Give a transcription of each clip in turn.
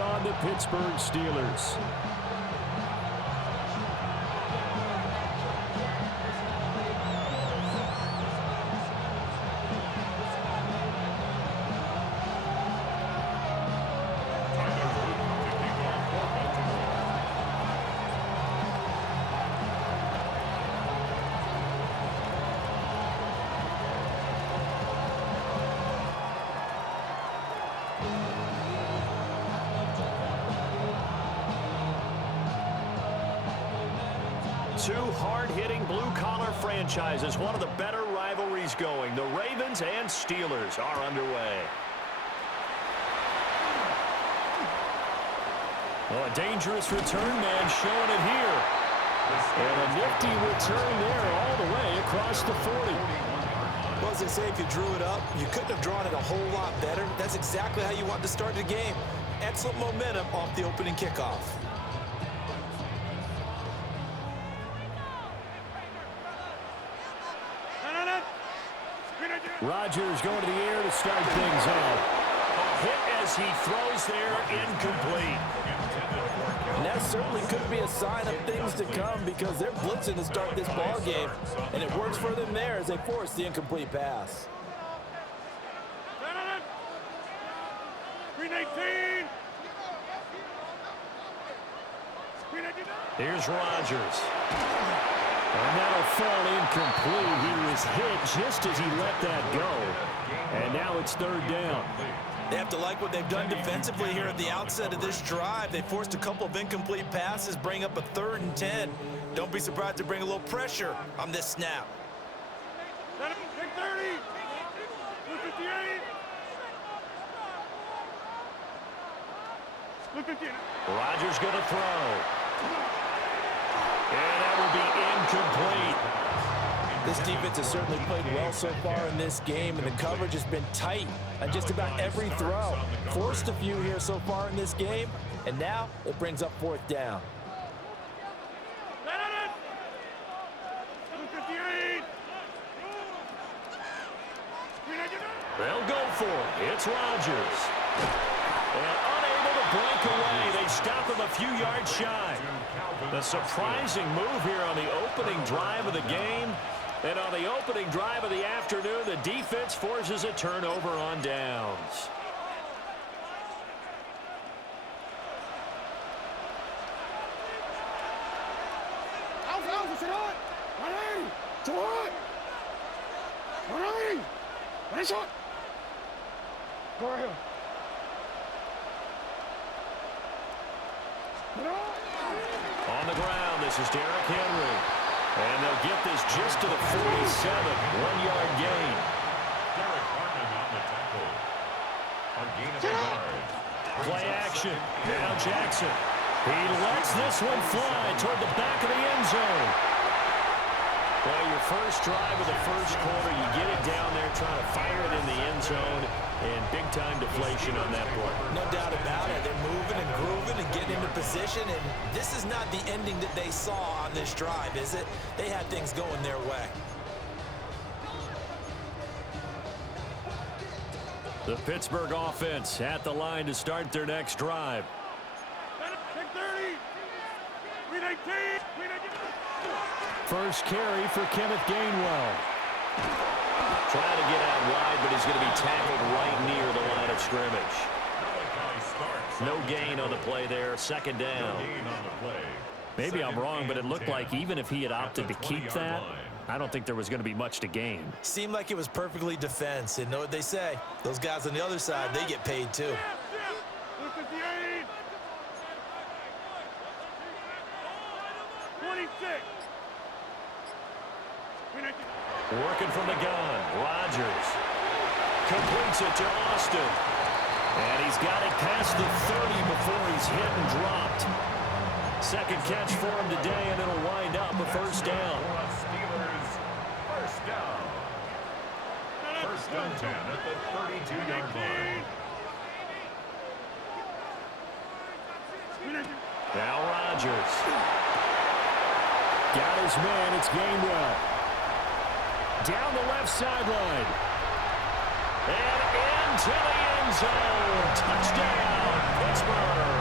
on the Pittsburgh Steelers. Two hard-hitting blue-collar franchises, one of the better rivalries going. The Ravens and Steelers are underway. Oh, a dangerous return man showing it here. And a nifty return there all the way across the 40. Well, as they say, if you drew it up, you couldn't have drawn it a whole lot better. That's exactly how you want to start the game. Excellent momentum off the opening kickoff. Rodgers going to the air to start things out. A hit as he throws there, incomplete. And that certainly could be a sign of things to come because they're blitzing to start this ball game, and it works for them there as they force the incomplete pass. Here's Rodgers. And that'll fall incomplete. He was hit just as he let that go. And now it's third down. They have to like what they've done defensively here at the outset of this drive. They forced a couple of incomplete passes, bring up a 3rd and 10. Don't be surprised to bring a little pressure on this snap. Take 30. 58. Rodgers going to throw. And that will be incomplete. This defense has certainly played well so far in this game, and the coverage has been tight on just about every throw. Forced a few here so far in this game, and now it brings up 4th down. They'll go for it. It's Rodgers. And unable to break away. They stop him a few yards shy. The surprising move here on the opening drive of the game. And on the opening drive of the afternoon, the defense forces a turnover on downs. On the ground, this is Derrick Henry. And they'll get this just to the 47, 1-yard gain. Derrick Hartman on the tackle. A gain of a yard. Play action. Now Jackson. He lets this one fly toward the back of the end zone. Well, your first drive of the first quarter, you get it down there trying to fire it in the end zone, and big-time deflation on that play. No doubt about it. They're moving and grooving and getting into position, and this is not the ending that they saw on this drive, is it? They had things going their way. The Pittsburgh offense at the line to start their next drive. Take 30. 319. First carry for Kenneth Gainwell. Trying to get out wide, but he's going to be tackled right near the line of scrimmage. No gain on the play there. Second down. Maybe I'm wrong, but it looked like even if he had opted to keep that, I don't think there was going to be much to gain. Seemed like it was perfectly defense. And know what they say? Those guys on the other side, they get paid too. 58. 26. Working from the gun, Rodgers completes it to Austin. And he's got it past the 30 before he's hit and dropped. Second catch for him today, and it'll wind up a first down. Steelers, first down. First and 10 at the 32-yard line. Now Rodgers. Got his man, it's Gainwell. Down the left sideline. And into the end zone. Touchdown, Pittsburgh.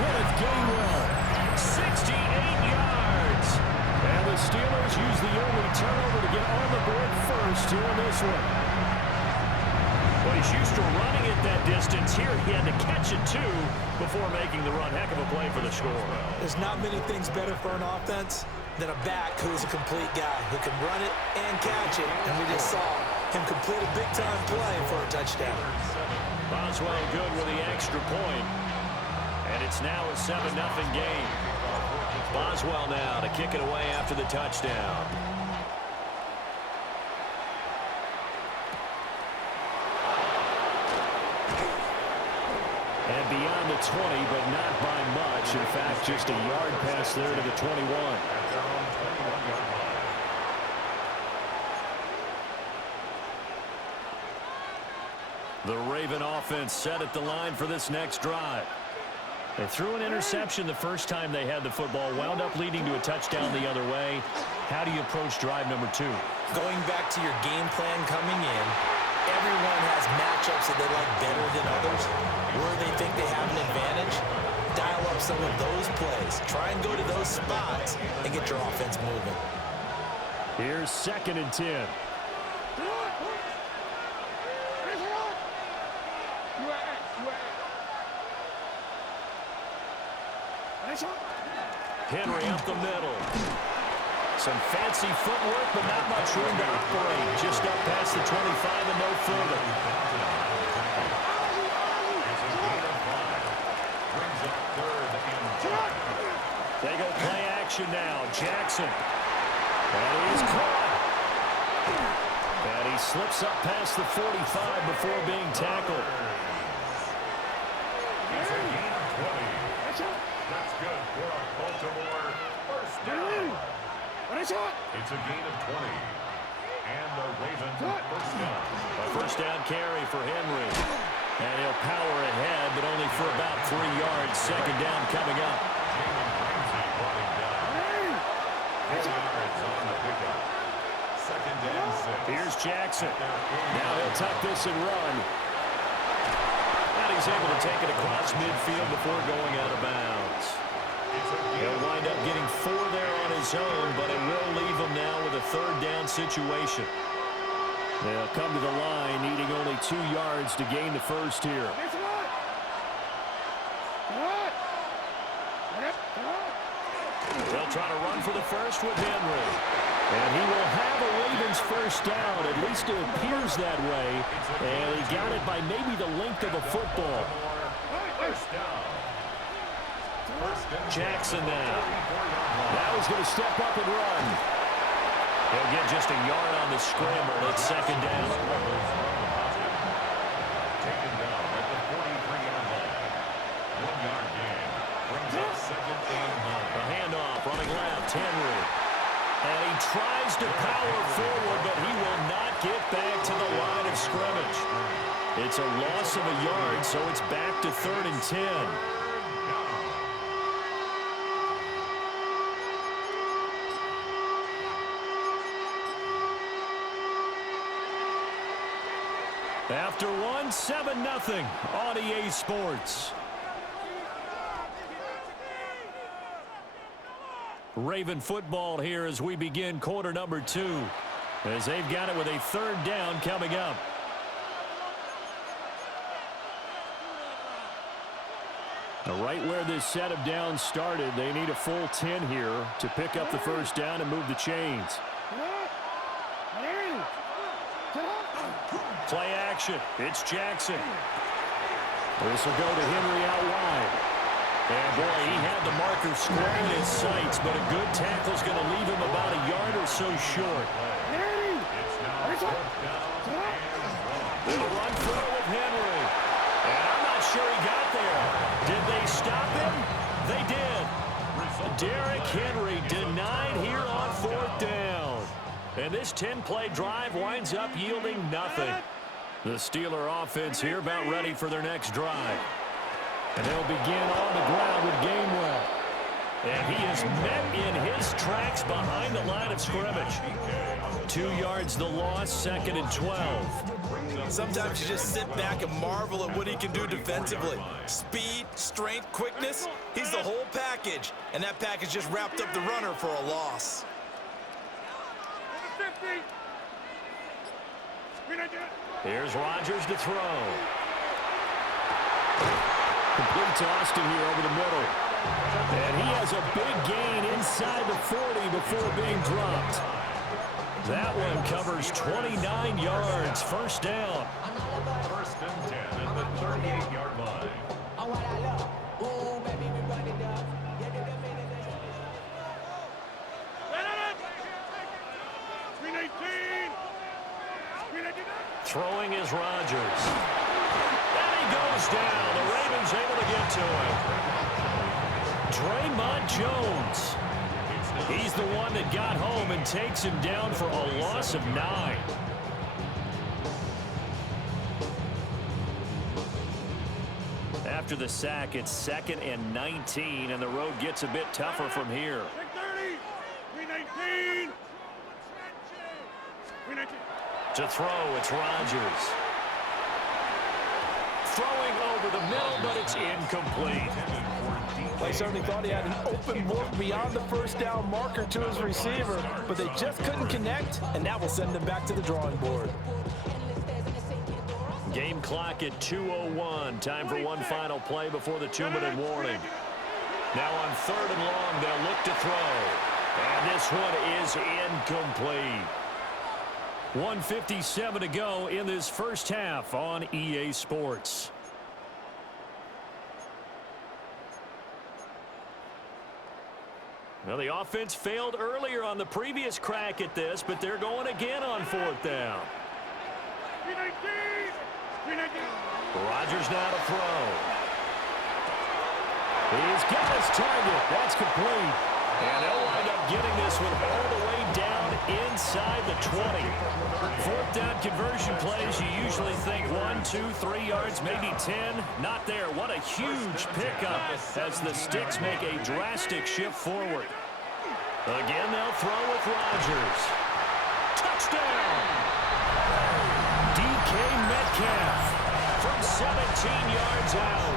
Kenneth Gainwell. 68 yards. And the Steelers use the early turnover to get on the board first here in this one. Well, he's used to running it that distance. Here he had to catch it, too, before making the run. Heck of a play for the score. There's not many things better for an offense than a back who's a complete guy who can run it and catch it. And we just saw him complete a big-time play for a touchdown. Boswell good with the extra point. And it's now a 7-0 game. Boswell now to kick it away after the touchdown. And beyond the 20, but not by much. In fact, just a yard pass there to the 21. The Raven offense set at the line for this next drive. They threw an interception the first time they had the football, wound up leading to a touchdown the other way. How do you approach drive number 2? Going back to your game plan coming in, everyone has matchups that they like better than others. Where they think they have an advantage, dial up some of those plays. Try and go to those spots and get your offense moving. Here's 2nd and 10. Henry up the middle. Some fancy footwork, but not much room to operate. Just up past the 25 and no further. They go play action now. Jackson. And he's caught. And he slips up past the 45 before being tackled. It's a gain of 20. That's good for a Baltimore first down. It's a gain of 20. And the Ravens first down. A first down carry for Henry. And he'll power ahead, but only for about 3 yards. 2nd down coming up. Jalen Ramsey brought him down. 4 yards on the pickup. 2nd and 6. Here's Jackson. Now he'll tuck this and run. And he's able to take it across midfield before going out of bounds. He'll wind up getting 4 there on his own, but it will leave him now with a 3rd down situation. They'll come to the line, needing only 2 yards to gain the first here. They'll try to run for the first with Henry. And he will have a Ravens first down. At least it appears that way. And he got it by maybe the length of a football. Jackson now. Now he's going to step up and run. He'll get just a yard on the scramble. It's 2nd down. Taken down at the 43-yard line. 1-yard gain. Brings up 2nd and 9. A handoff, running left, Henry. And he tries to power forward, but he will not get back to the line of scrimmage. It's a loss of a yard, so it's back to 3rd and 10. After one, 7-0 on EA Sports. Raven football here as we begin quarter number 2. As they've got it with a 3rd down coming up. Now right where this set of downs started, they need a full 10 here to pick up the first down and move the chains. Play action. It's Jackson. This will go to Henry out wide. And boy, he had the marker square in his sights, but a good tackle's going to leave him about a yard or so short. They'll run through with Henry. And I'm not sure he got there. Did they stop him? They did. Derrick Henry denied here on 4th down. And this 10-play drive winds up yielding nothing. The Steeler offense here about ready for their next drive. And they'll begin on the ground with Gainwell. And he is met in his tracks behind the line of scrimmage. 2 yards the loss, 2nd and 12. Sometimes you just sit back and marvel at what he can do defensively. Speed, strength, quickness, he's the whole package. And that package just wrapped up the runner for a loss. Here's Rodgers to throw. Complete to Austin here over the middle. And he has a big gain inside the 40 before being dropped. That one covers 29 yards. First down. 1st and 10 at the 38-yard line. Throwing is Rodgers. And he goes down. The Ravens able to get to him. Draymond Jones. He's the one that got home and takes him down for a loss of 9. After the sack, it's 2nd and 19, and the road gets a bit tougher from here. To throw, it's Rodgers. Throwing over the middle, but it's incomplete. They certainly thought he had an open look beyond the first down marker to his receiver, but they just couldn't connect, and that will send them back to the drawing board. Game clock at 2:01. Time for one final play before the 2-minute warning. Now on 3rd and long, they'll look to throw. And this one is incomplete. 1:57 to go in this first half on EA Sports. Well, the offense failed earlier on the previous crack at this, but they're going again on 4th down. Rodgers now to throw. He's got his target. That's complete. And they'll wind up getting this one all the way down inside the 20. 4th down conversion plays, you usually think 1, 2, 3 yards, maybe 10. Not there. What a huge pickup as the Sticks make a drastic shift forward. Again, they'll throw with Rodgers. Touchdown! DK Metcalf from 17 yards out.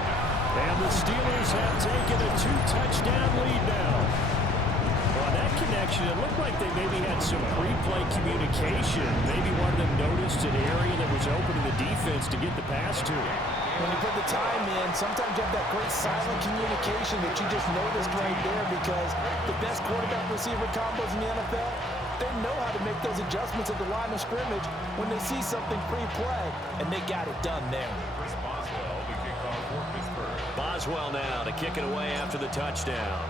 And the Steelers have taken a 2-touchdown lead now. Well, that connection, it looked like they maybe had some pre-play communication. Maybe one of them noticed an area that was open in the defense to get the pass to. When you put the time in, sometimes you have that great silent communication that you just noticed right there, because the best quarterback-receiver combos in the NFL, they know how to make those adjustments at the line of scrimmage when they see something pre-play, and they got it done there. Boswell now to kick it away after the touchdown.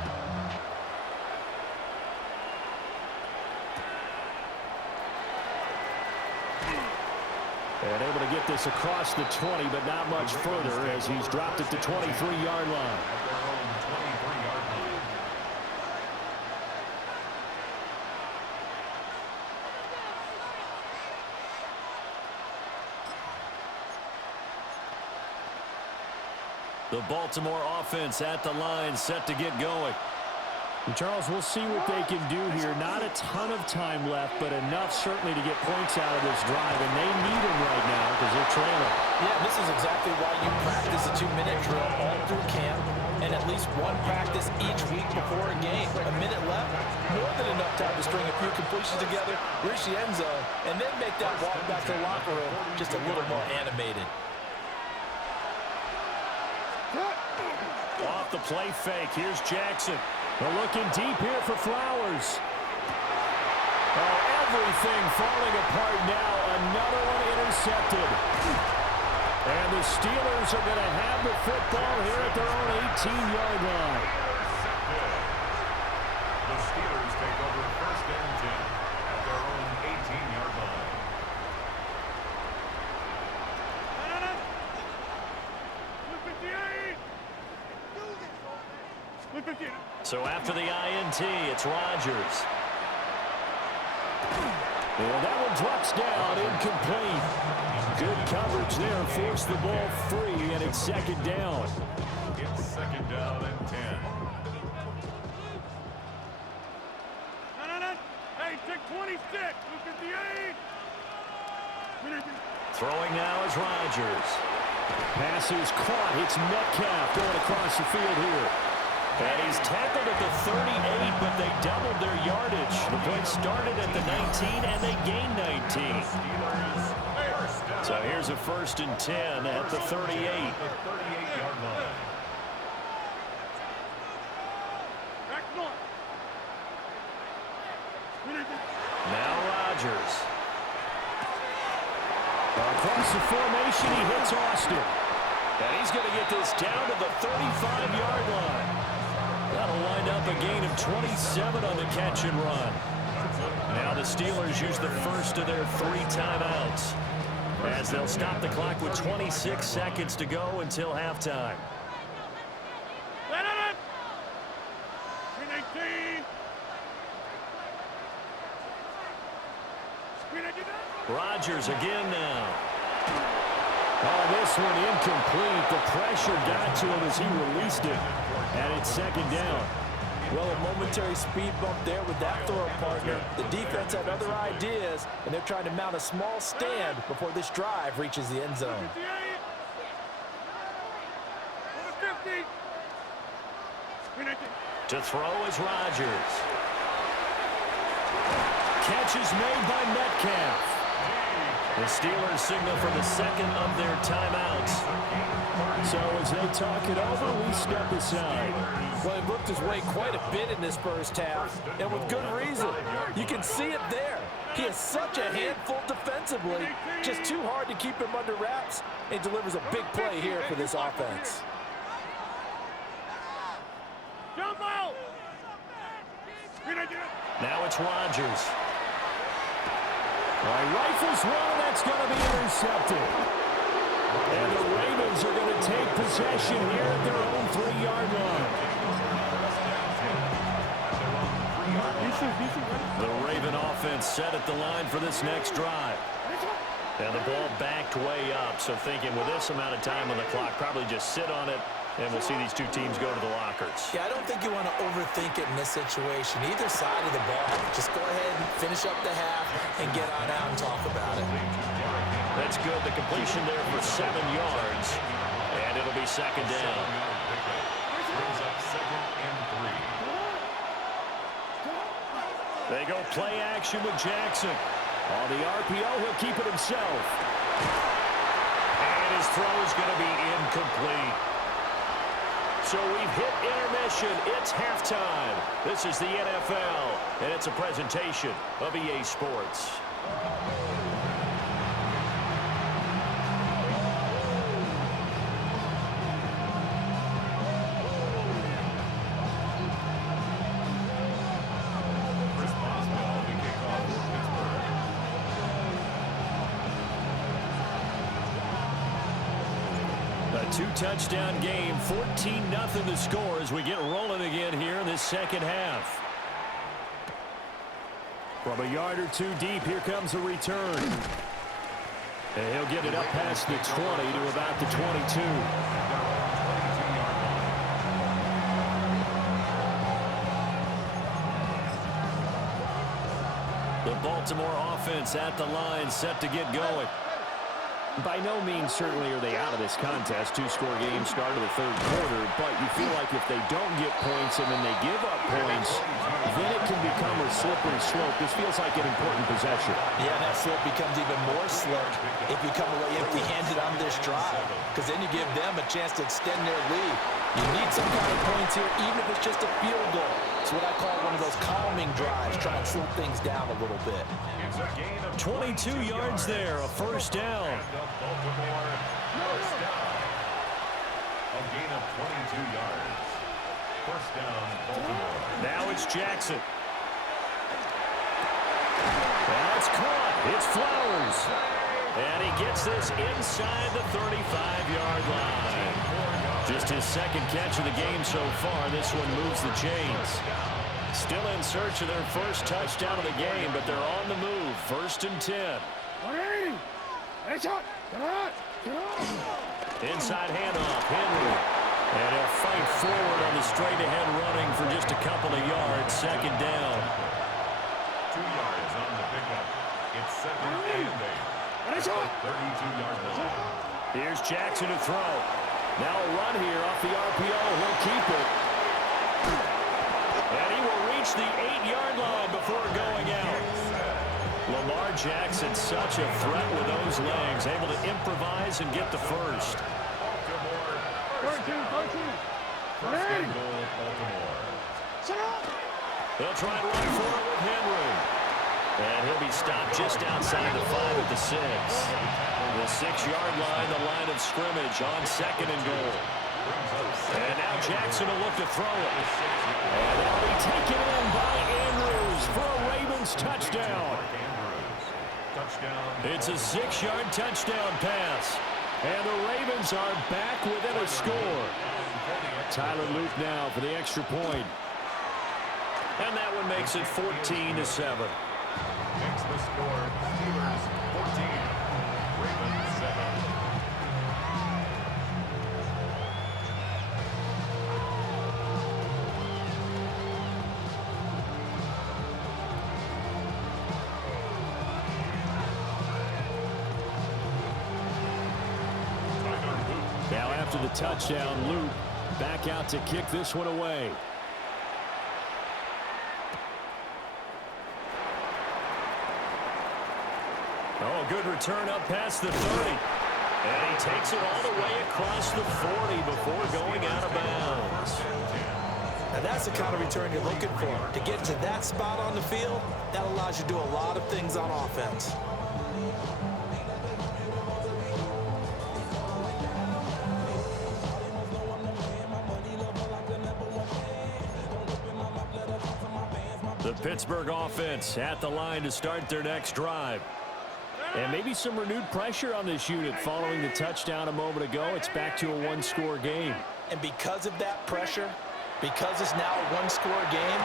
And able to get this across the 20, but not much further as he's dropped it to 23-yard line. The Baltimore offense at the line, set to get going. And Charles, we'll see what they can do here. Not a ton of time left, but enough certainly to get points out of this drive, and they need them right now because they're trailing. Yeah, this is exactly why you practice a 2-minute drill all through camp, and at least one practice each week before a game. A minute left, more than enough time to string a few completions together, reach the end zone, and then make that walk back to the locker room just a little more animated. Off the play fake, here's Jackson. They're looking deep here for Flowers. Oh, everything falling apart now. Another one intercepted. And the Steelers are going to have the football here at their own 18-yard line. The Steelers take over 1st and 10 at their own 18-yard line. So after the INT, it's Rodgers. And that one drops down, incomplete. Good coverage there, forced the ball free, and it's 2nd down. It's 2nd down and 10. 26, 258. Throwing now is Rodgers. Pass is caught. It's Metcalf going across the field here. And he's tackled at the 38, but they doubled their yardage. The play started at the 19, and they gained 19. So here's a 1st and 10 at the 38. Now Rodgers. Across the formation, he hits Austin. And he's going to get this down to the 35-yard line. That'll wind up a gain of 27 on the catch and run. Now the Steelers use the first of their 3 timeouts, as they'll stop the clock with 26 seconds to go until halftime. Rodgers again now. Oh, this one incomplete. The pressure got to him as he released it. And it's 2nd down. Well, a momentary speed bump there with that throw partner. The defense had other ideas, and they're trying to mount a small stand before this drive reaches the end zone. To throw is Rodgers. Catch is made by Metcalf. The Steelers signal for the 2nd of their timeouts. So as they talk it over, we step aside. Well, he looked his way quite a bit in this first half, and with good reason. You can see it there. He is such a handful defensively, just too hard to keep him under wraps, and delivers a big play here for this offense. Now it's Rodgers. Rifles one, and that's going to be intercepted. And the Ravens are going to take possession here at their own 3-yard line. The Raven offense set at the line for this next drive. And the ball backed way up, so thinking with this amount of time on the clock, probably just sit on it, and we'll see these 2 teams go to the lockers. Yeah, I don't think you want to overthink it in this situation. Either side of the ball. Just go ahead and finish up the half and get on out and talk about it. That's good. The completion there for 7 yards. And it'll be 2nd down. Brings up 2nd and 3. They go play action with Jackson. On the RPO, he'll keep it himself. And his throw is going to be incomplete. So we've hit intermission. It's halftime. This is the NFL, and it's a presentation of EA Sports. A 2-touchdown game, 14-0 the score as we get rolling again here in this 2nd half. From a yard or 2 deep, here comes the return. And he'll get it up past the 20 to about the 22. The Baltimore offense at the line, set to get going. By no means certainly are they out of this contest. 2-score game started the 3rd quarter, but you feel like if they don't get points and then they give up points, then it can become a slippery slope. This feels like an important possession. Yeah, that slope becomes even more slick if you come away empty-handed on this drive, because then you give them a chance to extend their lead. You need some kind of points here, even if it's just a field goal. It's what I call one of those calming drives, try and slow things down a little bit. 22 yards there, a 1st down. Baltimore, 1st down. A gain of 22 yards. 1st down, Baltimore. Now it's Jackson. That's caught. It's Flowers. And he gets this inside the 35-yard line. Just his 2nd catch of the game so far. This one moves the chains. Still in search of their 1st touchdown of the game, but they're on the move. 1st and 10. Inside handoff, Henry. And he'll fight forward on the straight-ahead running for just a couple of yards. 2nd down. 2 yards on the pickup. It's 2nd and 8. 32-yard line. Here's Jackson to throw. Now a run here off the RPO. He'll keep it. And he will reach the 8-yard line before going out. Lamar Jackson, such a threat with those legs, able to improvise and get the first. First and goal, Baltimore. They'll try to run for it with Henry. And he'll be stopped just outside the 5 at the 6. The 6-yard line, the line of scrimmage on 2nd and goal. And now Jackson will look to throw it. And that'll be taken in by Andrews for a Ravens touchdown. It's a 6-yard touchdown pass. And the Ravens are back within a score. Tyler Luke now for the extra point. And that one makes it 14-7. Makes the score Steelers 14, Ravens 7. Now after the touchdown, Luke back out to kick this one away. Oh, good return up past the 30. And he takes it all the way across the 40 before going out of bounds. And that's the kind of return you're looking for. To get to that spot on the field, that allows you to do a lot of things on offense. The Pittsburgh offense at the line to start their next drive. And maybe some renewed pressure on this unit following the touchdown a moment ago. It's back to a one-score game. And because of that pressure, because it's now a one-score game,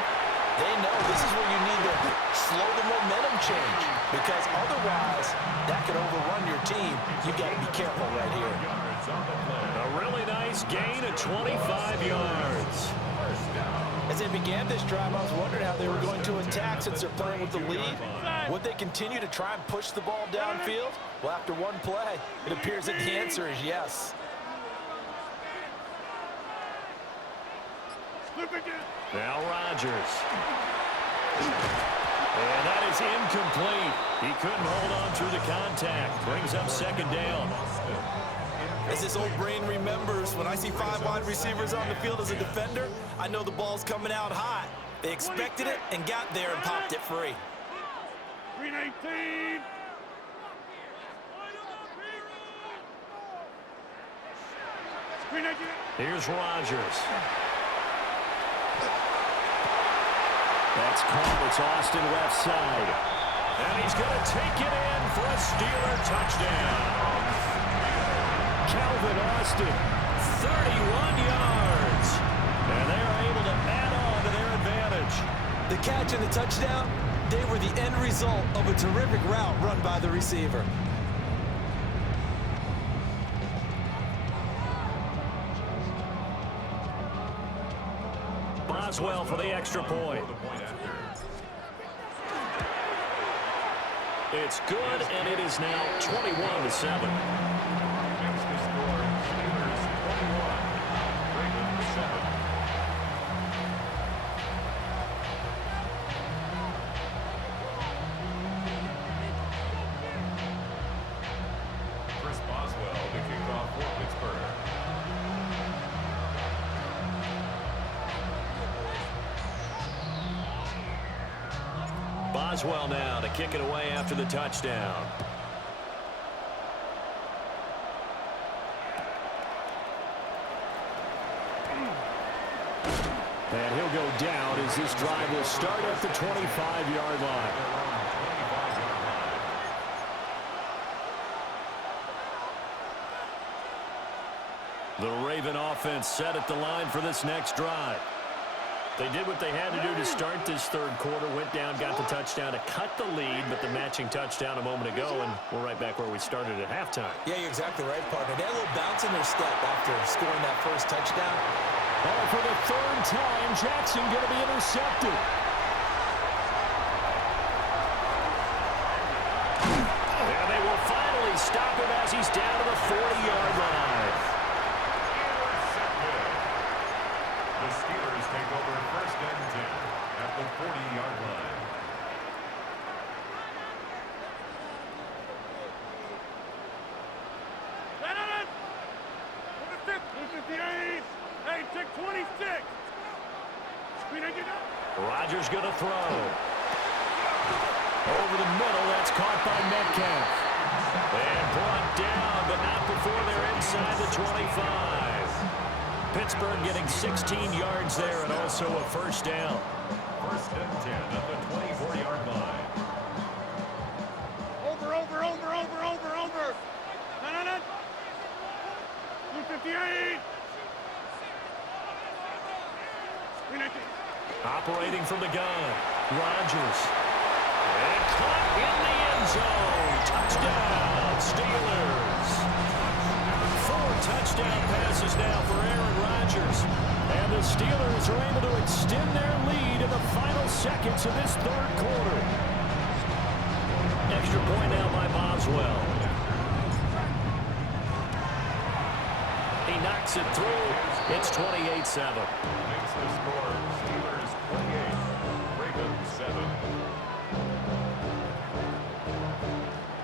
they know this is where you need to slow the momentum change. Because otherwise, that could overrun your team. You've got to be careful right here. A really nice gain of 25 yards. As they began this drive, I was wondering how they were going to attack since they're playing with the lead. Would they continue to try and push the ball downfield? Well, after one play, it appears that the answer is yes. Now Rodgers. And that is incomplete. He couldn't hold on through the contact. Brings up 2nd down. As this old brain remembers, when I see 5 wide receivers on the field as a defender, I know the ball's coming out hot. They expected it and got there and popped it free. 319. Here's Rodgers. That's caught. It's Austin left side. And he's going to take it in for a Steeler touchdown. Calvin Austin, 31 yards. And they are able to add on to their advantage. The catch and the touchdown, they were the end result of a terrific route run by the receiver. Boswell for the extra point. It's good, and it is now 21-7. Boswell now to kick it away after the touchdown. And he'll go down as this drive will start at the 25-yard line. The Raven offense set at the line for this next drive. They did what they had to do to start this third quarter, went down, got the touchdown to cut the lead, but the matching touchdown a moment ago, and we're right back where we started at halftime. Yeah, you're exactly right, partner. They had a little bounce in their step after scoring that first touchdown. Oh, for the third time, Jackson going to be intercepted. as he's down to the 40-yard line. The Steelers take over first and 10 at the 40-yard line. Hey, take 26. Rodgers going to throw. Over the middle, that's caught by Metcalf. And brought down, but not before they're inside the 25. Pittsburgh getting 16 yards there and also a first down. First and 10 at the 24-yard line. Over. No. 258. Operating from the gun, Rodgers. And caught in the end zone. Touchdown, Steelers. 4 touchdown passes now for Aaron Rodgers. And the Steelers are able to extend their lead in the final seconds of this third quarter. Extra point now by Boswell. He knocks it through. It's 28-7. Makes the score. Steelers 28, Ravens 7.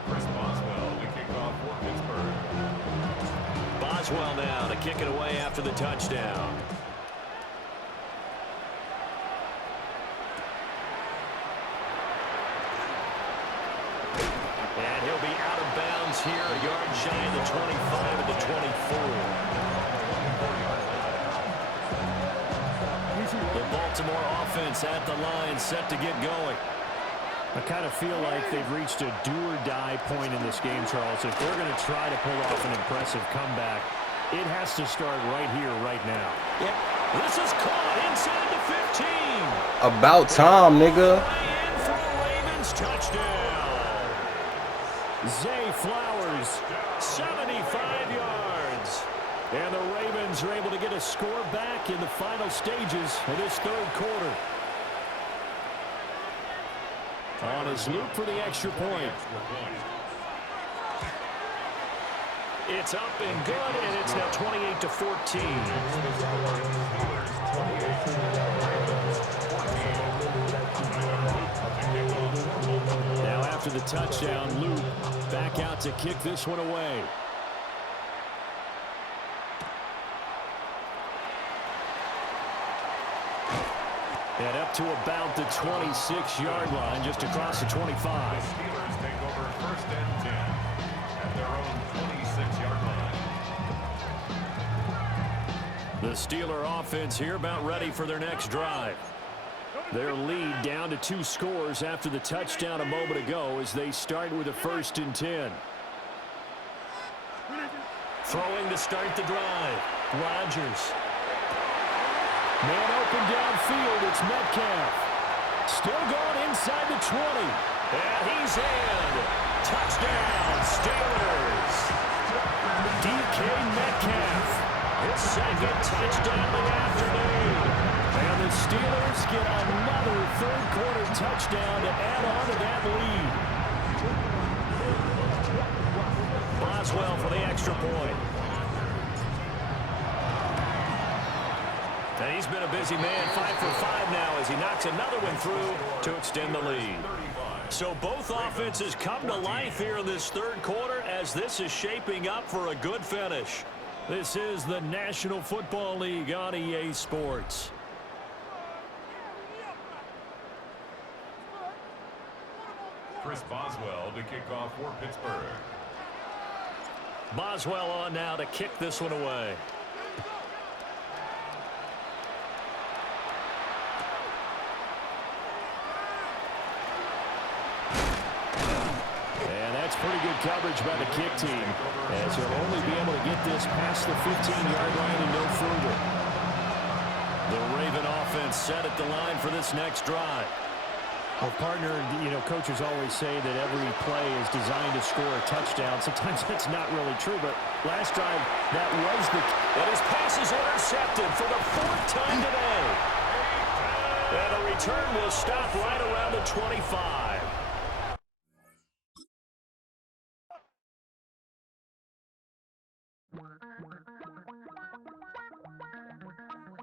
Chris Boswell to kick off for Pittsburgh. Boswell now to kick it away after the touchdown. And he'll be out of bounds here, a yard shy of the 25 at the 24. The Baltimore offense at the line, set to get going. I kind of feel like they've reached a do-or-die point in this game, Charles. If they're going to try to pull off an impressive comeback, it has to start right here, right now. Yep. This is caught inside the 15. About time, nigga. In for a Ravens touchdown. Zay Flowers, 75 yards. And the Ravens are able to get a score back in the final stages of this third quarter. On his loop for the extra point. It's up and good, and it's now 28-14. Now after the touchdown, Luke back out to kick this one away. And up to about the 26-yard line, just across the 25. The Steelers take over first and 10 at their own 26-yard line. The Steeler offense here about ready for their next drive. Their lead down to 2 scores after the touchdown a moment ago as they start with a 1st and 10. Throwing to start the drive. Rodgers. Man open downfield, it's Metcalf. Still going inside the 20. And he's in. Touchdown, Steelers. DK Metcalf. His second touchdown of the afternoon. And the Steelers get another third quarter touchdown to add on to that lead. Boswell for the extra point. And he's been a busy man, 5 for 5 now as he knocks another one through to extend the lead. So both offenses come to life here in this third quarter as this is shaping up for a good finish. This is the National Football League on EA Sports. Chris Boswell to kick off for Pittsburgh. Boswell on now to kick this one away. Pretty good coverage by the kick team, as he'll only be able to get this past the 15-yard line and no further. The Raven offense set at the line for this next drive. Well, partner, coaches always say that every play is designed to score a touchdown. Sometimes that's not really true, but last drive, that was the... And his pass is intercepted for the 4th time today. And the return will stop right around the 25.